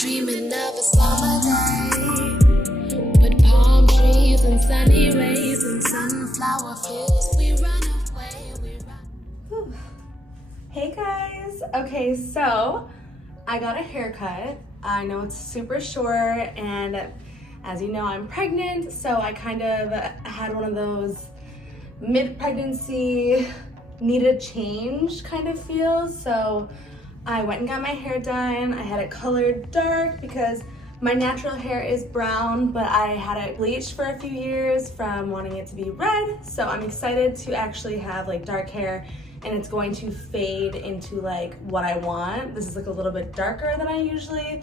dreaming of a summer day with palm trees and sunny rays and sunflower fields. We run away, Whew. Hey guys, okay, so I got a haircut. I know it's super short, and as you know, I'm pregnant, so I kind of had one of those mid-pregnancy, needed a change kind of feels. So I went and got my hair done. I had it colored dark because my natural hair is brown, but I had it bleached for a few years from wanting it to be red. So I'm excited to actually have like dark hair, and it's going to fade into like what I want. This is like a little bit darker than I usually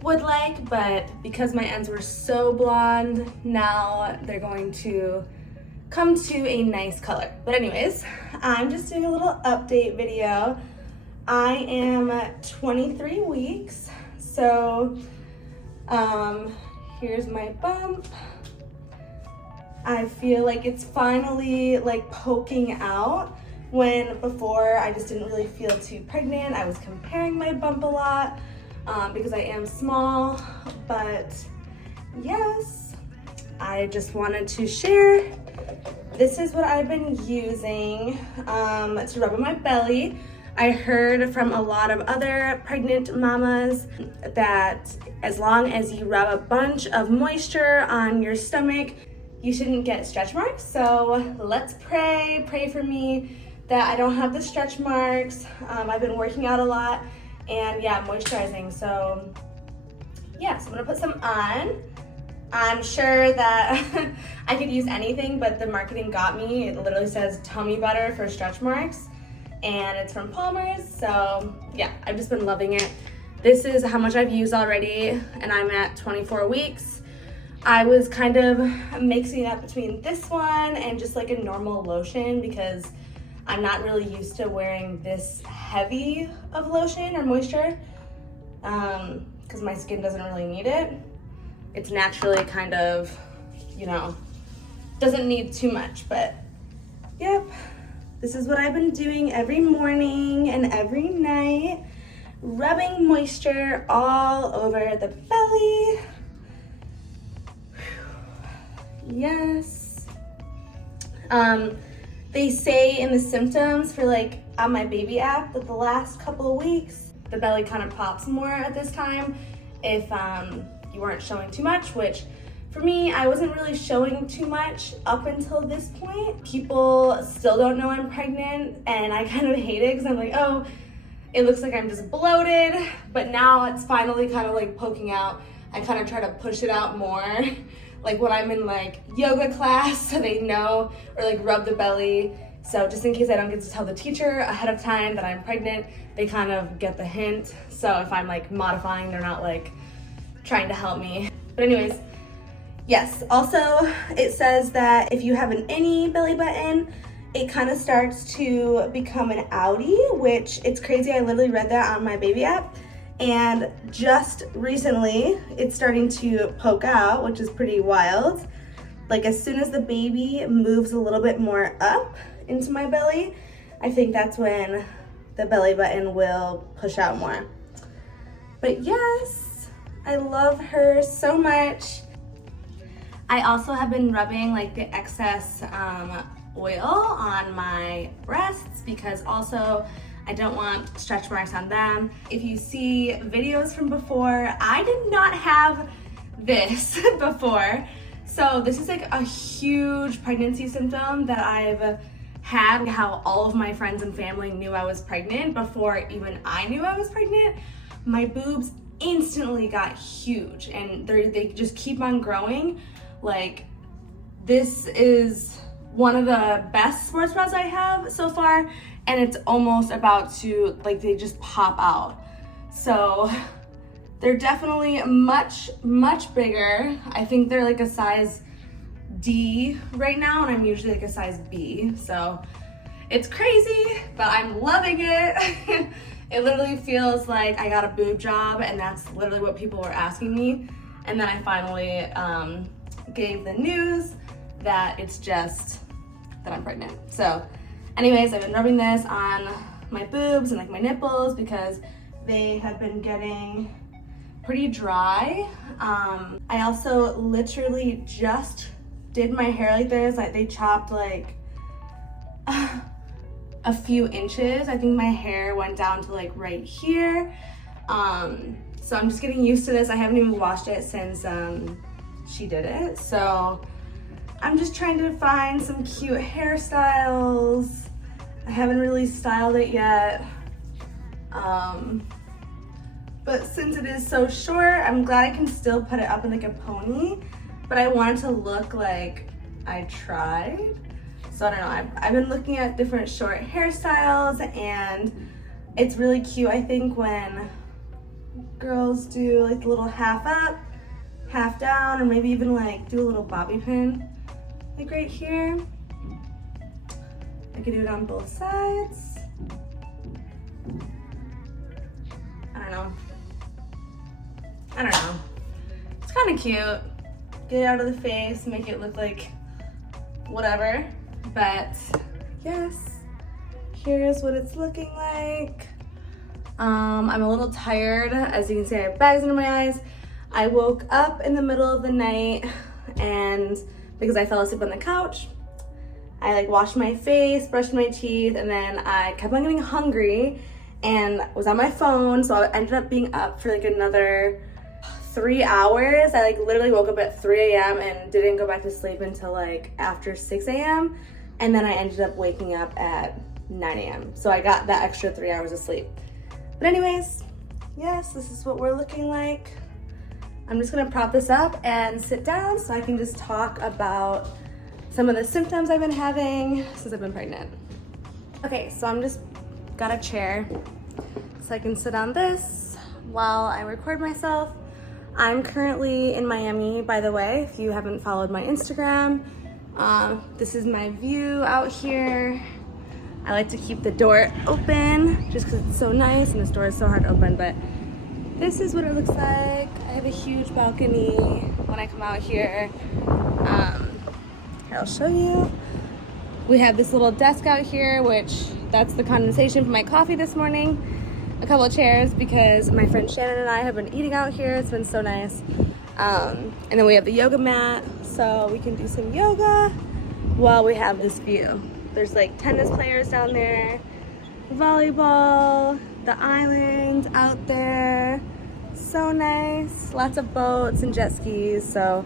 would like, but because my ends were so blonde, now they're going to come to a nice color. But anyways, I'm just doing a little update video. I am 23 weeks, so here's my bump. I feel like it's finally like poking out, when before I just didn't really feel too pregnant. I was comparing my bump a lot because I am small, but yes, I just wanted to share. This is what I've been using to rub on my belly. I heard from a lot of other pregnant mamas that as long as you rub a bunch of moisture on your stomach, you shouldn't get stretch marks. So let's pray for me that I don't have the stretch marks. I've been working out a lot and yeah, moisturizing. So yeah, so I'm gonna put some on. I'm sure that I could use anything, but the marketing got me. It literally says tummy butter for stretch marks, and it's from Palmer's. So yeah, I've just been loving it. This is how much I've used already, and I'm at 24 weeks. I was kind of mixing it up between this one and just like a normal lotion because I'm not really used to wearing this heavy of lotion or moisture because my skin doesn't really need it. It's naturally kind of, you know, doesn't need too much, but yep. This is what I've been doing every morning and every night, rubbing moisture all over the belly. Yes. They say in the symptoms for like on my baby app that the last couple of weeks, the belly kind of pops more at this time if you weren't showing too much, which for me, I wasn't really showing too much up until this point. People still don't know I'm pregnant, and I kind of hate it because I'm like, oh, it looks like I'm just bloated, but now it's finally kind of like poking out. I kind of try to push it out more, like when I'm in like yoga class, so they know, or like rub the belly. So just in case I don't get to tell the teacher ahead of time that I'm pregnant, they kind of get the hint. So if I'm like modifying, they're not like trying to help me. But anyways, yes, also it says that if you have an innie belly button, it kind of starts to become an outie, which it's crazy. I literally read that on my baby app, and just recently it's starting to poke out, which is pretty wild. Like as soon as the baby moves a little bit more up into my belly, I think that's when the belly button will push out more. But yes, I love her so much. I also have been rubbing like the excess oil on my breasts because also I don't want stretch marks on them. If you see videos from before, I did not have this before. So this is like a huge pregnancy symptom that I've had, how all of my friends and family knew I was pregnant before even I knew I was pregnant. My boobs instantly got huge, and they just keep on growing. Like, this is one of the best sports bras I have so far, and it's almost about to, like, they just pop out. So they're definitely much bigger. I think they're like a size D right now, and I'm usually like a size B. So it's crazy, but I'm loving it. It literally feels like I got a boob job, and that's literally what people were asking me. And then I finally gave the news that it's just that I'm pregnant. So anyways, I've been rubbing this on my boobs and like my nipples because they have been getting pretty dry. I also literally just did my hair like this. Like they chopped like a few inches. I think my hair went down to like right here. So I'm just getting used to this. I haven't even washed it since she did it. So I'm just trying to find some cute hairstyles. I haven't really styled it yet. But since it is so short, I'm glad I can still put it up in like a pony, but I wanted to look like I tried. So I don't know, I've been looking at different short hairstyles, and it's really cute, I think, when girls do like the little half up, half down, or maybe even like do a little bobby pin, like right here. I could do it on both sides. I don't know. It's kind of cute. Get it out of the face, make it look like whatever. But yes, here's what it's looking like. I'm a little tired. As you can see, I have bags under my eyes. I woke up in the middle of the night, and because I fell asleep on the couch, I like washed my face, brushed my teeth, and then I kept on getting hungry and was on my phone. So I ended up being up for like another 3 hours. I like literally woke up at 3 a.m. and didn't go back to sleep until like after 6 a.m. And then I ended up waking up at 9 a.m. So I got that extra 3 hours of sleep. But anyways, yes, this is what we're looking like. I'm just gonna prop this up and sit down so I can just talk about some of the symptoms I've been having since I've been pregnant. Okay, so I'm just got a chair so I can sit on this while I record myself. I'm currently in Miami, by the way, if you haven't followed my Instagram. This is my view out here. I like to keep the door open just because it's so nice, and this door is so hard to open, but this is what it looks like. I have a huge balcony when I come out here. I'll show you. We have this little desk out here, which that's the condensation from my coffee this morning. A couple of chairs because my friend Shannon and I have been eating out here. It's been so nice. And then we have the yoga mat, so we can do some yoga while we have this view. There's like tennis players down there, volleyball, the island out there. So nice. Lots of boats and jet skis. So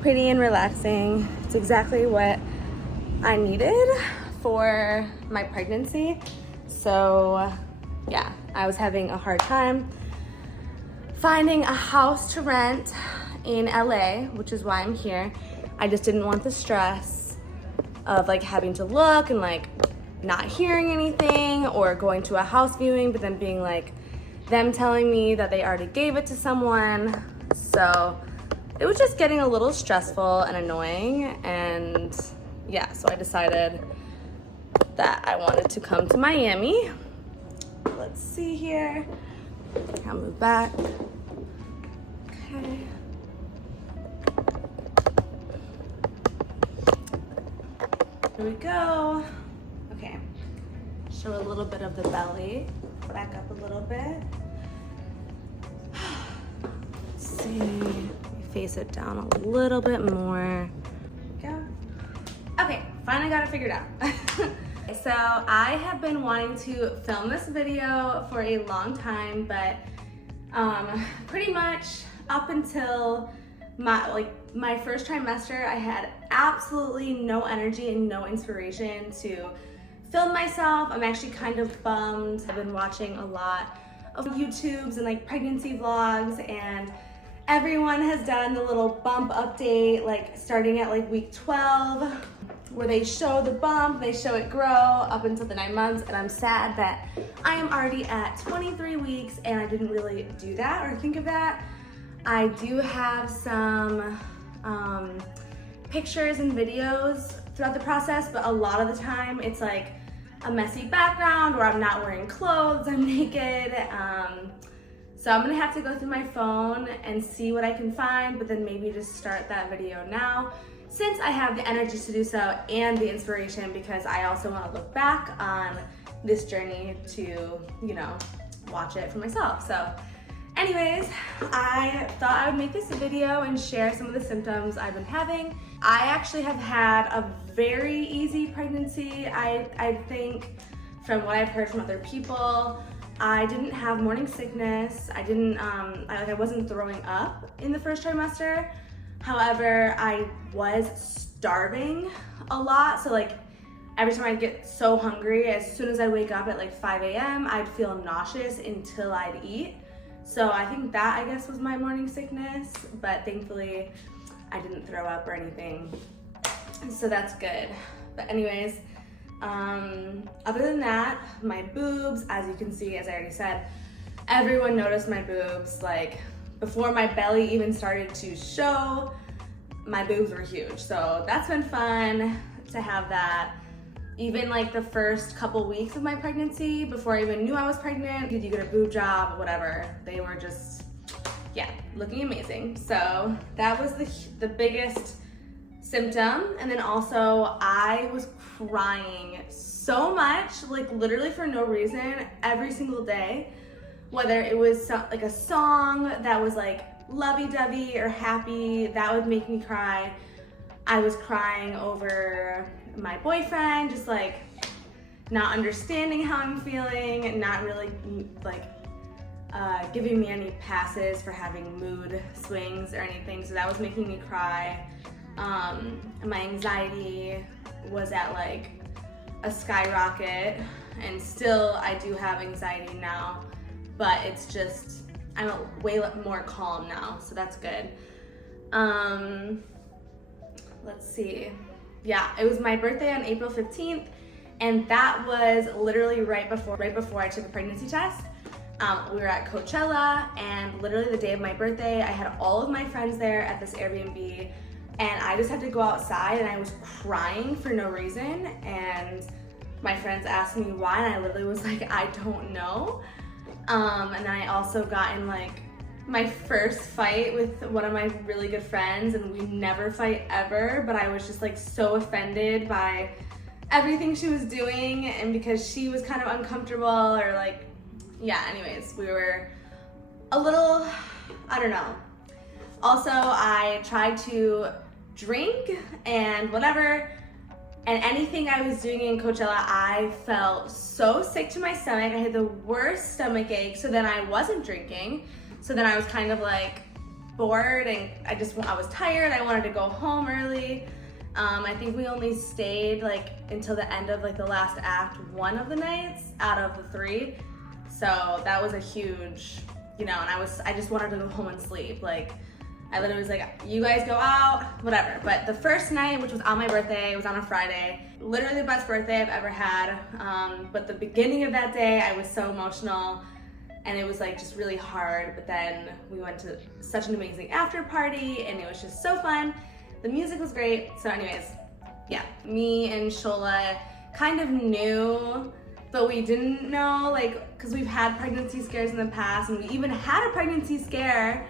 pretty and relaxing. It's exactly what I needed for my pregnancy. So yeah, I was having a hard time finding a house to rent in LA, which is why I'm here. I just didn't want the stress of like having to look and like not hearing anything, or going to a house viewing but then being like them telling me that they already gave it to someone. So it was just getting a little stressful and annoying, and yeah, so I decided that I wanted to come to Miami. Let's see here. I'll move back. Okay. Here we go. Okay. Show a little bit of the belly. Back up a little bit. Let's see. Face it down a little bit more. There we go. Okay, finally got it figured out. So I have been wanting to film this video for a long time, but pretty much up until my first trimester, I had absolutely no energy and no inspiration to film myself. I'm actually kind of bummed. I've been watching a lot of YouTubes and like pregnancy vlogs, and everyone has done the little bump update, like starting at like week 12, where they show the bump, they show it grow up until the 9 months, and I'm sad that I am already at 23 weeks and I didn't really do that or think of that. I do have some pictures and videos throughout the process, but a lot of the time it's like a messy background where I'm not wearing clothes, I'm naked. So I'm gonna have to go through my phone and see what I can find, but then maybe just start that video now, since I have the energy to do so and the inspiration, because I also want to look back on this journey to, you know, watch it for myself. So Anyways, I thought I would make this video and share some of the symptoms I've been having. I actually have had a very easy pregnancy. I think from what I've heard from other people, I didn't have morning sickness. I wasn't throwing up in the first trimester. However, I was starving a lot. So like every time I'd get so hungry, as soon as I wake up at like 5 a.m., I'd feel nauseous until I'd eat. So I think that, I guess, was my morning sickness, but thankfully I didn't throw up or anything. So that's good. But anyways, other than that, my boobs, as you can see, as I already said, everyone noticed my boobs. Like before my belly even started to show, my boobs were huge. So that's been fun to have that. Even like the first couple weeks of my pregnancy, before I even knew I was pregnant, did you get a boob job, whatever, they were just, yeah, looking amazing. So that was the biggest symptom. And then also I was crying so much, like literally for no reason, every single day. Whether it was like a song that was like lovey-dovey or happy, that would make me cry. I was crying over my boyfriend, just like not understanding how I'm feeling, not really like giving me any passes for having mood swings or anything. So that was making me cry. My anxiety was at like a skyrocket, and still I do have anxiety now, but it's just, I'm way more calm now, so that's good. Let's see. Yeah, it was my birthday on April 15th, and that was literally right before I took a pregnancy test. We were at Coachella, and literally the day of my birthday, I had all of my friends there at this Airbnb, and I just had to go outside, and I was crying for no reason, and my friends asked me why, and I literally was like, I don't know. And then I also got in like my first fight with one of my really good friends, and we never fight ever, but I was just like so offended by everything she was doing, and because she was kind of uncomfortable, or like, yeah, anyways, we were a little, I don't know. Also, I tried to drink and whatever, and anything I was doing in Coachella, I felt so sick to my stomach. I had the worst stomach ache, so then I wasn't drinking. So then I was kind of like bored, and I was tired. I wanted to go home early. I think we only stayed like until the end of like the last act one of the nights out of the 3. So that was a huge, and I just wanted to go home and sleep. Like I literally was like, you guys go out, whatever. But the first night, which was on my birthday, it was on a Friday, literally the best birthday I've ever had. But the beginning of that day, I was so emotional. And it was like just really hard, but then we went to such an amazing after party, and it was just so fun. The music was great. So anyways, yeah, me and Shola kind of knew, but we didn't know, like, because we've had pregnancy scares in the past, and we even had a pregnancy scare,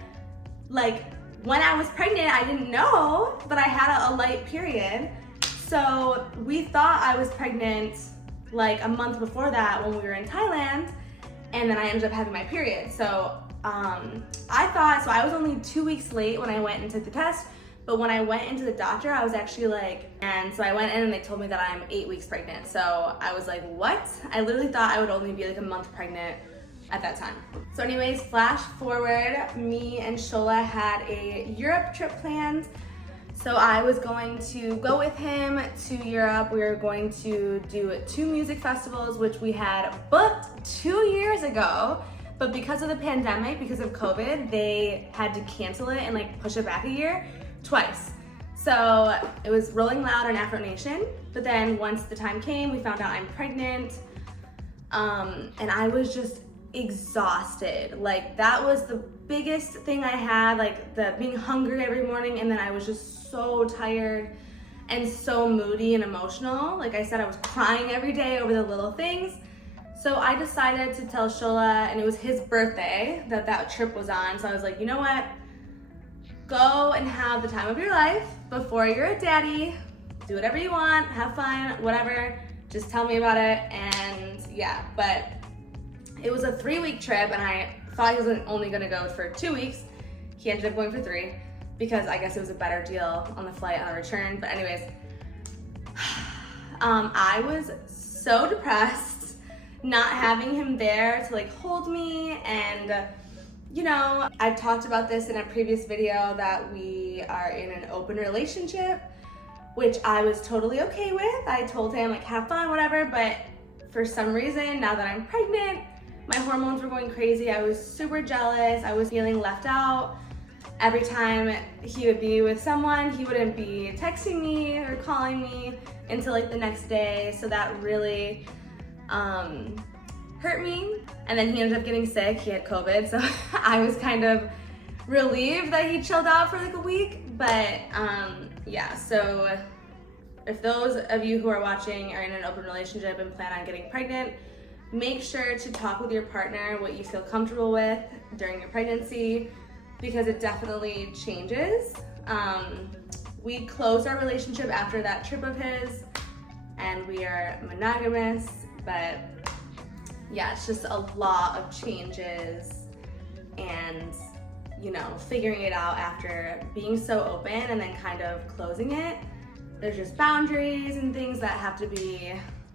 like when I was pregnant, I didn't know, but I had a light period. So we thought I was pregnant like a month before that when we were in Thailand. And then I ended up having my period. So I was only 2 weeks late when I went and took the test, but when I went into the doctor, I was actually like, and so I went in and they told me that I'm 8 weeks pregnant. So I was like, what? I literally thought I would only be like a month pregnant at that time. So anyways, flash forward, me and Shola had a Europe trip planned. So I was going to go with him to Europe. We were going to do 2 music festivals, which we had booked 2 years ago, but because of the pandemic, because of COVID, they had to cancel it and like push it back a year, twice. So it was Rolling Loud and Afro Nation, but then once the time came, we found out I'm pregnant, and I was just exhausted. Like that was the biggest thing I had, like the being hungry every morning, and then I was just so tired and so moody and emotional. Like I said, I was crying every day over the little things. So I decided to tell Shola, and it was his birthday that trip was on. So I was like, you know what? Go and have the time of your life before you're a daddy. Do whatever you want, have fun, whatever. Just tell me about it. And yeah, but it was a 3-week trip, and I thought he was only gonna go for 2 weeks. He ended up going for 3 because I guess it was a better deal on the flight on the return. But anyways, I was so depressed not having him there to like hold me. And you know, I've talked about this in a previous video that we are in an open relationship, which I was totally okay with. I told him like have fun, whatever, but for some reason, now that I'm pregnant, my hormones were going crazy. I was super jealous. I was feeling left out. Every time he would be with someone, he wouldn't be texting me or calling me until like the next day. So that really hurt me. And then he ended up getting sick. He had COVID. So I was kind of relieved that he chilled out for like a week. But yeah, so if those of you who are watching are in an open relationship and plan on getting pregnant, make sure to talk with your partner what you feel comfortable with during your pregnancy, because it definitely changes. We closed our relationship after that trip of his, and we are monogamous, but yeah, it's just a lot of changes, and you know, figuring it out after being so open and then kind of closing it. There's just boundaries and things that have to be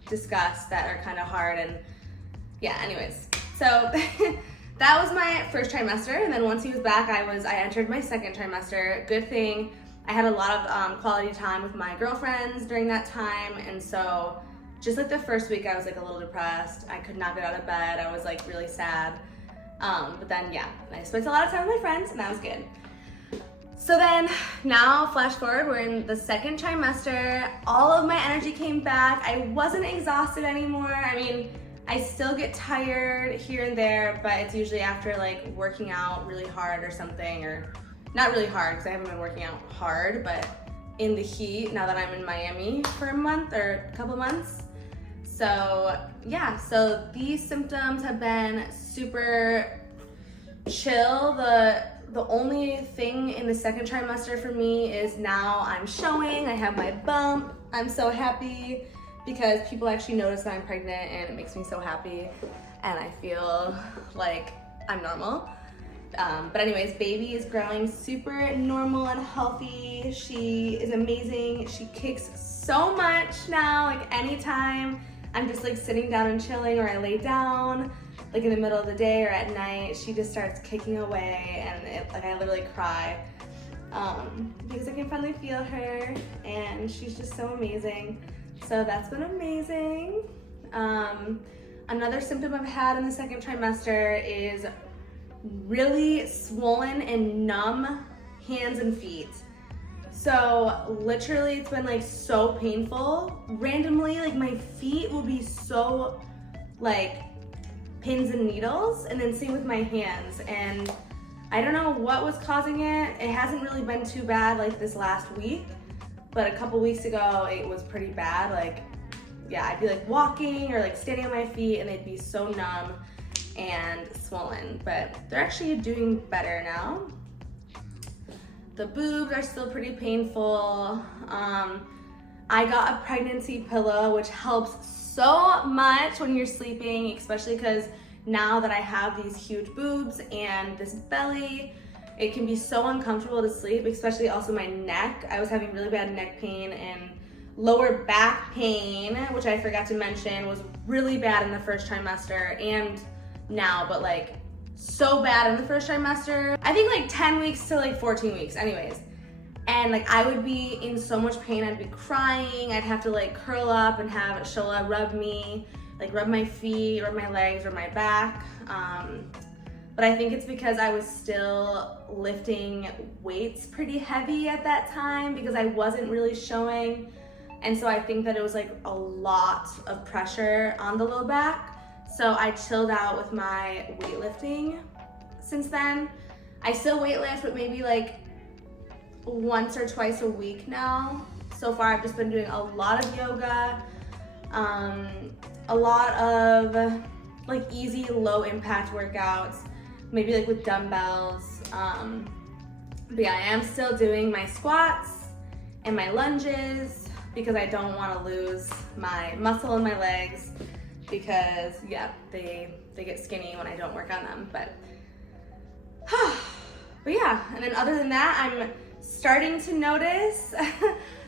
discussed that are kind of hard. And yeah, anyways, so that was my first trimester. And then once he was back, I entered my second trimester. Good thing I had a lot of quality time with my girlfriends during that time. And so just like the first week, I was like a little depressed. I could not get out of bed. I was like really sad. But then yeah, I spent a lot of time with my friends, and that was good. So then now flash forward, we're in the second trimester. All of my energy came back. I wasn't exhausted anymore. I mean, I still get tired here and there, but it's usually after like working out really hard or something, or not really hard because I haven't been working out hard, but in the heat now that I'm in Miami for a month or a couple months. So yeah, so these symptoms have been super chill. The only thing in the second trimester for me is now I'm showing, I have my bump. I'm so happy because people actually notice that I'm pregnant, and it makes me so happy, and I feel like I'm normal. But anyways, baby is growing super normal and healthy. She is amazing. She kicks so much now, like anytime I'm just like sitting down and chilling, or I lay down like in the middle of the day or at night, she just starts kicking away, and like I literally cry because I can finally feel her, and she's just so amazing. So that's been amazing. Another symptom I've had in the second trimester is really swollen and numb hands and feet. So literally it's been like so painful. Randomly, like my feet will be so like pins and needles, and then same with my hands. And I don't know what was causing it. It hasn't really been too bad like this last week, but a couple weeks ago it was pretty bad. Like, yeah, I'd be like walking or like standing on my feet, and they'd be so numb and swollen, but they're actually doing better now. The boobs are still pretty painful. I got a pregnancy pillow, which helps so much when you're sleeping, especially because now that I have these huge boobs and this belly, it can be so uncomfortable to sleep, especially also my neck. I was having really bad neck pain, and lower back pain, which I forgot to mention, was really bad in the first trimester and now, but like so bad in the first trimester. I think like 10 weeks to like 14 weeks anyways. And like I would be in so much pain, I'd be crying, I'd have to like curl up and have Shola rub me, like rub my feet, rub my legs, or my back. But I think it's because I was still lifting weights pretty heavy at that time because I wasn't really showing. And so I think that it was like a lot of pressure on the low back. So I chilled out with my weightlifting since then. I still weightlift, but maybe like once or twice a week now. So far I've just been doing a lot of yoga, a lot of like easy low impact workouts, maybe like with dumbbells. But yeah, I am still doing my squats and my lunges because I don't want to lose my muscle in my legs, because yeah, they get skinny when I don't work on them. But But yeah, and then other than that, I'm starting to notice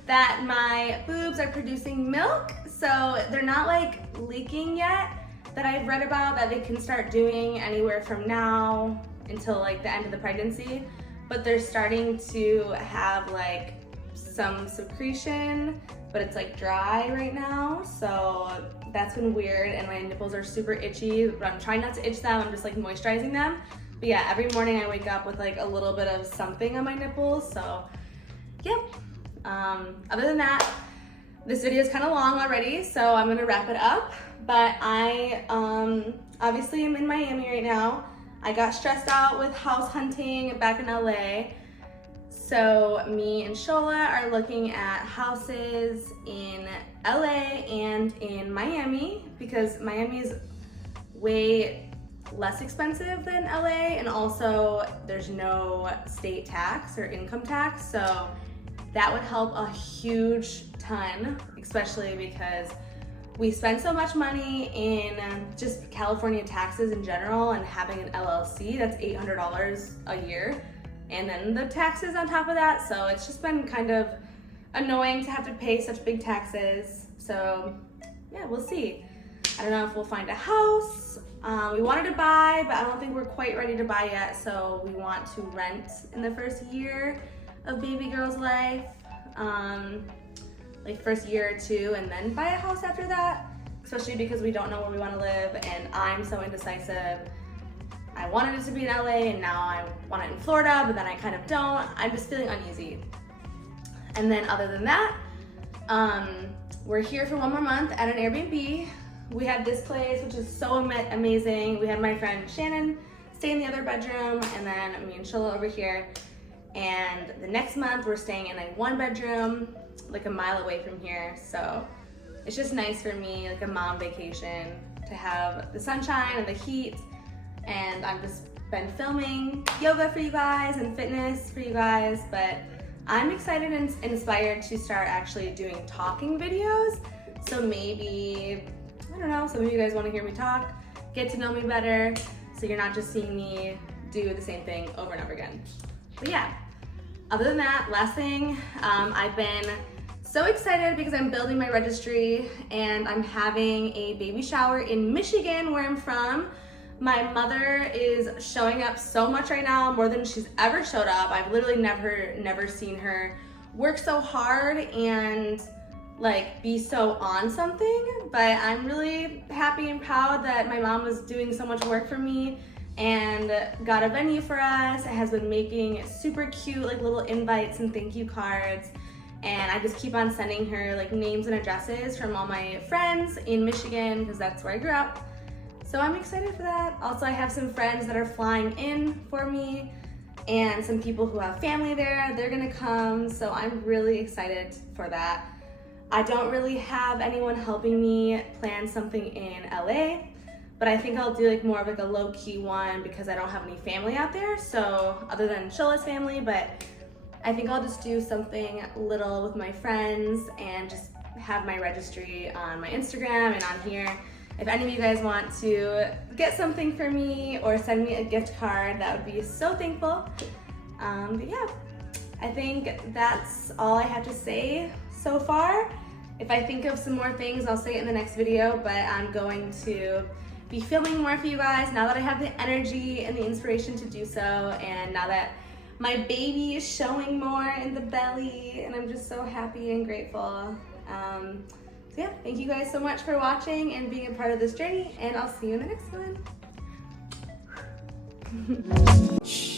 that my boobs are producing milk. So they're not like leaking yet, that I've read about that they can start doing anywhere from now until like the end of the pregnancy. But they're starting to have like some secretion, but it's like dry right now. So that's been weird, and my nipples are super itchy, but I'm trying not to itch them. I'm just like moisturizing them. But yeah, every morning I wake up with like a little bit of something on my nipples, so yep. Other than that, this video is kind of long already, so I'm gonna wrap it up. But I obviously am in Miami right now. I got stressed out with house hunting back in LA. So me and Shola are looking at houses in LA and in Miami, because Miami is way less expensive than LA, and also there's no state tax or income tax, so that would help a huge ton, especially because we spend so much money in just California taxes in general, and having an LLC, that's $800 a year, and then the taxes on top of that. So it's just been kind of annoying to have to pay such big taxes. So yeah, we'll see. I don't know if we'll find a house. We wanted to buy, but I don't think we're quite ready to buy yet. So we want to rent in the first year of baby girl's life, like first year or two, and then buy a house after that, especially because we don't know where we want to live, and I'm so indecisive. I wanted it to be in LA, and now I want it in Florida, but then I kind of don't. I'm just feeling uneasy. And then other than that, we're here for one more month at an Airbnb. We have this place, which is so amazing. We had my friend Shannon stay in the other bedroom, and then me and Shola over here. And the next month we're staying in a 1-bedroom, like a mile away from here. So it's just nice for me, like a mom vacation, to have the sunshine and the heat. And I've just been filming yoga for you guys and fitness for you guys, but I'm excited and inspired to start actually doing talking videos. So maybe, I don't know, some of you guys want to hear me talk, get to know me better, so you're not just seeing me do the same thing over and over again. But yeah, other than that, last thing, I've been so excited because I'm building my registry, and I'm having a baby shower in Michigan, where I'm from. My mother is showing up so much right now, more than she's ever showed up. I've literally never seen her work so hard and like be so on something. But I'm really happy and proud that my mom was doing so much work for me and got a venue for us. It has been making super cute like little invites and thank you cards. And I just keep on sending her like names and addresses from all my friends in Michigan, because that's where I grew up. So I'm excited for that. Also, I have some friends that are flying in for me, and some people who have family there, they're gonna come. So I'm really excited for that. I don't really have anyone helping me plan something in LA, but I think I'll do like more of like a low-key one because I don't have any family out there. So other than Shola's family, but I think I'll just do something little with my friends and just have my registry on my Instagram and on here. If any of you guys want to get something for me or send me a gift card, that would be so thankful. But yeah, I think that's all I have to say so far. If I think of some more things, I'll say it in the next video, but I'm going to be filming more for you guys now that I have the energy and the inspiration to do so, and now that my baby is showing more in the belly, and I'm just so happy and grateful. So yeah, thank you guys so much for watching and being a part of this journey, and I'll see you in the next one.